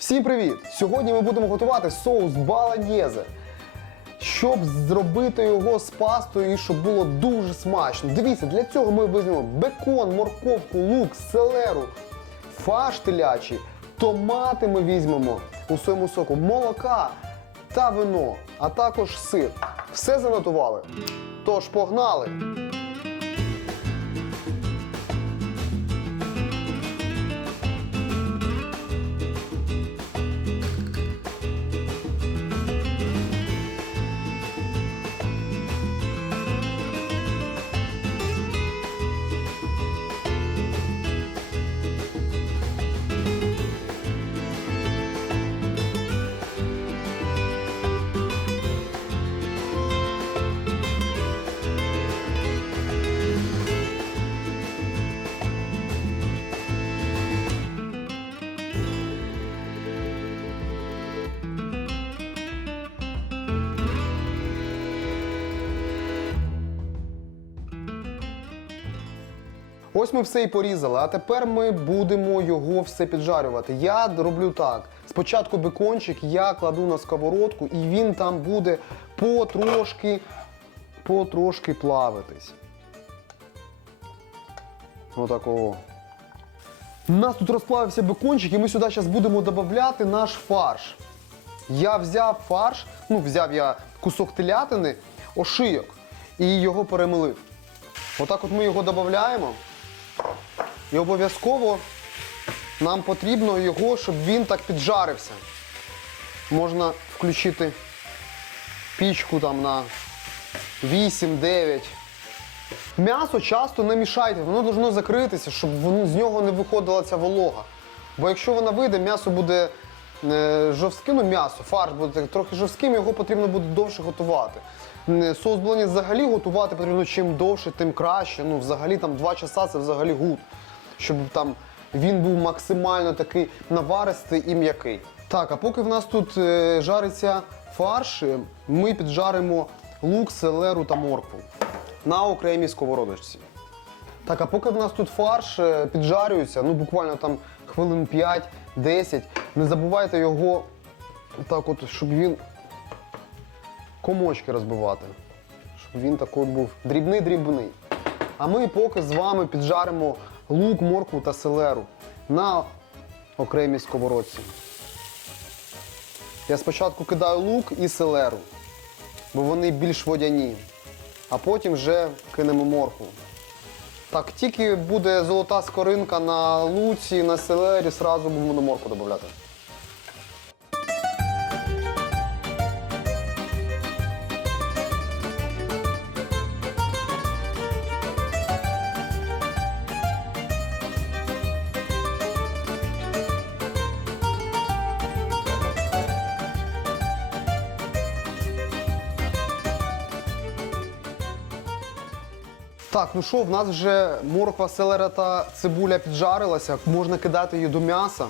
Всім привіт! Сьогодні ми будемо готувати соус баланьєзе. Щоб зробити його з пастою і щоб було дуже смачно. Дивіться, для цього ми візьмемо бекон, морковку, лук, селеру, фарш телячий, томати ми візьмемо у своєму соку, молока та вино, а також сир. Все занотували. Тож погнали! Ось ми все і порізали, а тепер ми будемо його все піджарювати. Я роблю так. Спочатку бекончик я кладу на сковородку і він там буде потрошки, потрошки плавитись. Отакого. У нас тут розплавився бекончик, і ми сюди зараз будемо додати наш фарш. Я взяв фарш, ну взяв я кусок телятини, ошийок і його перемилив. Отак от ми його додаємо. І обов'язково нам потрібно його, щоб він так піджарився. Можна включити пічку там на 8-9. М'ясо часто не мішайте, воно повинно закритися, щоб з нього не виходила ця волога. Бо якщо вона вийде, м'ясо буде жорстким, ну м'ясо, фарш буде трохи жорстким, його потрібно буде довше готувати. Е, Соус болоні взагалі готувати потрібно чим довше, тим краще. Ну, взагалі там 2 часа це взагалі гуд. Щоб там він був максимально такий наваристий і м'який. Так, а поки в нас тут е, жариться фарш, е, ми піджаримо лук, селеру та моркву на окремій сковородочці. Так, а поки в нас тут фарш е, піджарюється, ну буквально там хвилин 5-10, не забувайте його так от, щоб він комочки розбивати. Щоб він такий був дрібний-дрібний. А ми поки з вами піджаримо лук, моркву та селеру на окремій сковородці. Я спочатку кидаю лук і селеру, бо вони більш водяні. А потім вже кинемо моркву. Так, тільки буде золота скоринка на луці, на селері, сразу будемо морку додати. Так, ну що, в нас вже морква, селера та цибуля піджарилася. Можна кидати її до м'яса.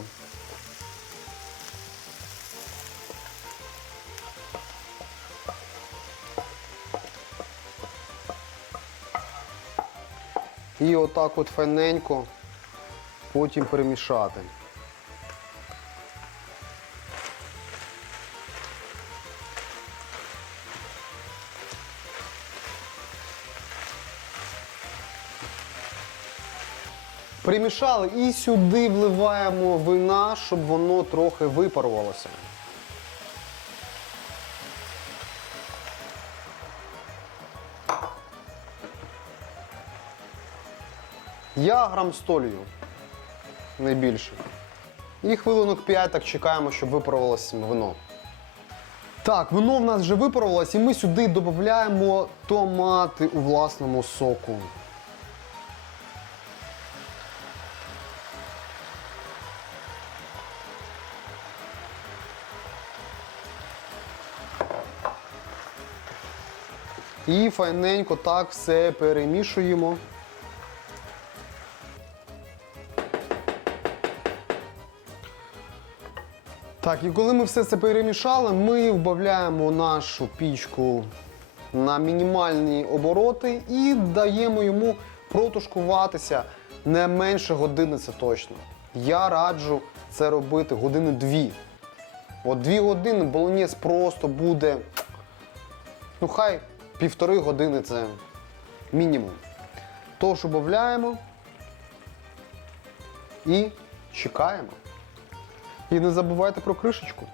І отак от файненько потім перемішати. Примішали і сюди вливаємо вина, щоб воно трохи випарувалося. Я грам столію. Найбільше. І хвилинок 5 так чекаємо, щоб випарувалося вино. Так, вино в нас вже випарувалось, і ми сюди додаємо томати у власному соку. І файненько так все перемішуємо. Так, і коли ми все це перемішали, ми вбавляємо нашу пічку на мінімальні обороти і даємо йому протушкуватися не менше години, це точно. Я раджу це робити години дві. От дві години болонєз просто буде. Ну, хай півтори години це мінімум. Тож додаємо і чекаємо. І не забувайте про кришечку.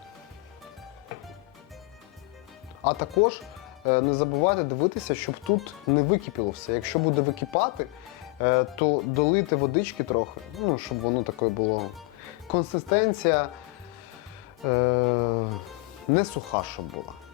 А також е, не забувайте дивитися, щоб тут не википіло все. Якщо буде википати, е, то долити водички трохи, ну, щоб воно таке було. Консистенція е, не суха, щоб була.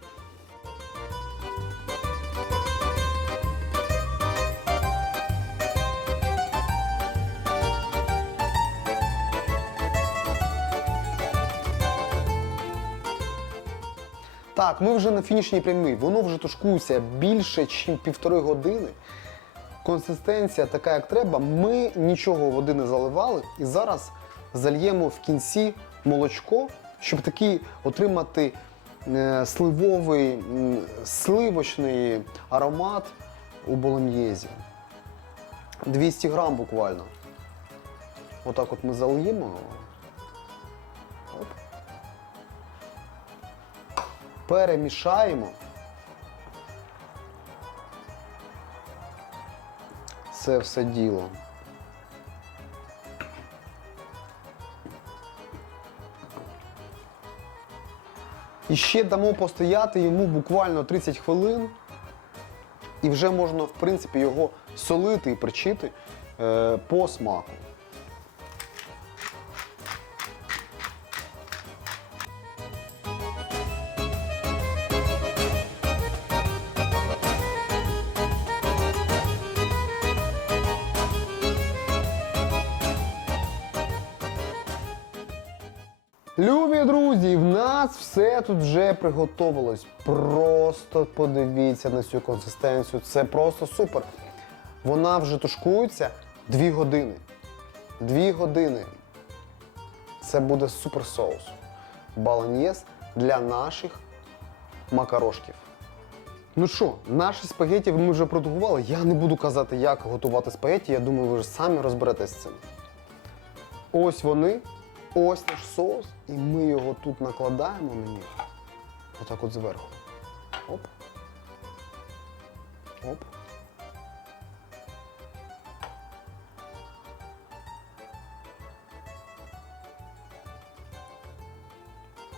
Так, ми вже на фінішній прямій. Воно вже тушкується більше, ніж півтори години. Консистенція така, як треба. Ми нічого води не заливали. І зараз зальємо в кінці молочко, щоб такий отримати е, сливовий, сливочний аромат у болоньєзі. 200 грам буквально. Отак от ми зальємо. Перемішаємо. Це все діло. І ще дамо постояти йому буквально 30 хвилин, і вже можна, в принципі, його солити і перчити е, по смаку. Любі друзі, в нас все тут вже приготовилось. Просто подивіться на цю консистенцію. Це просто супер. Вона вже тушкується 2 години. 2 години. Це буде супер соус. Баланьєс для наших макарошків. Ну що, наші спагеті ми вже продукували. Я не буду казати, як готувати спагеті. Я думаю, ви ж самі розберетесь з цим. Ось вони. Ось наш соус, і ми його тут накладаємо на них. Отак от зверху. Оп. Оп.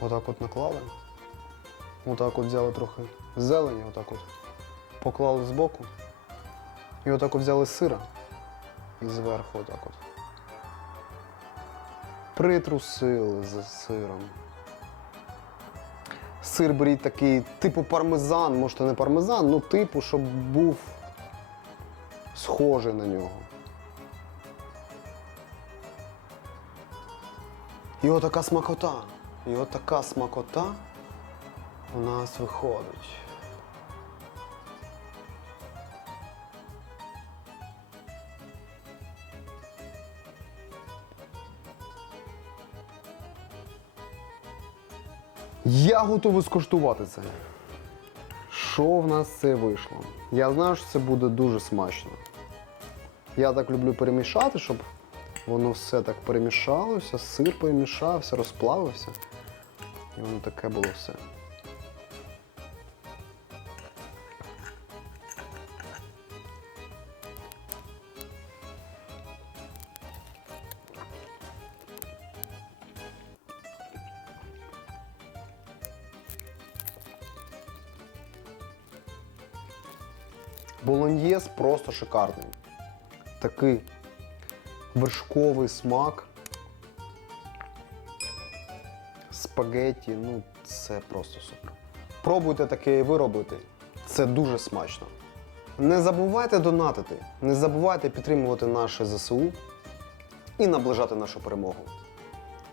Отак от наклали. Отак от взяли трохи зелені, отак от поклали збоку. І отак от взяли сира. І зверху отак от притрусили за сиром. Сир беріть такий, типу пармезан, можете не пармезан, ну типу, щоб був схожий на нього. І отака смакота. І отака смакота у нас виходить. Я готовий скуштувати це. Що в нас це вийшло? Я знаю, що це буде дуже смачно. Я так люблю перемішати, щоб воно все так перемішалося, сир перемішався, розплавився. І воно таке було все. Болоньєз просто шикарний. Такий вершковий смак. Спагетті, ну це просто супер. Пробуйте таке і ви робити. Це дуже смачно. Не забувайте донатити, не забувайте підтримувати наше ЗСУ і наближати нашу перемогу.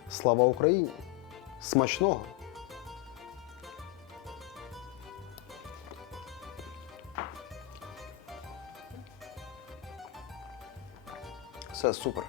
Слава Україні! Смачного! Все супер.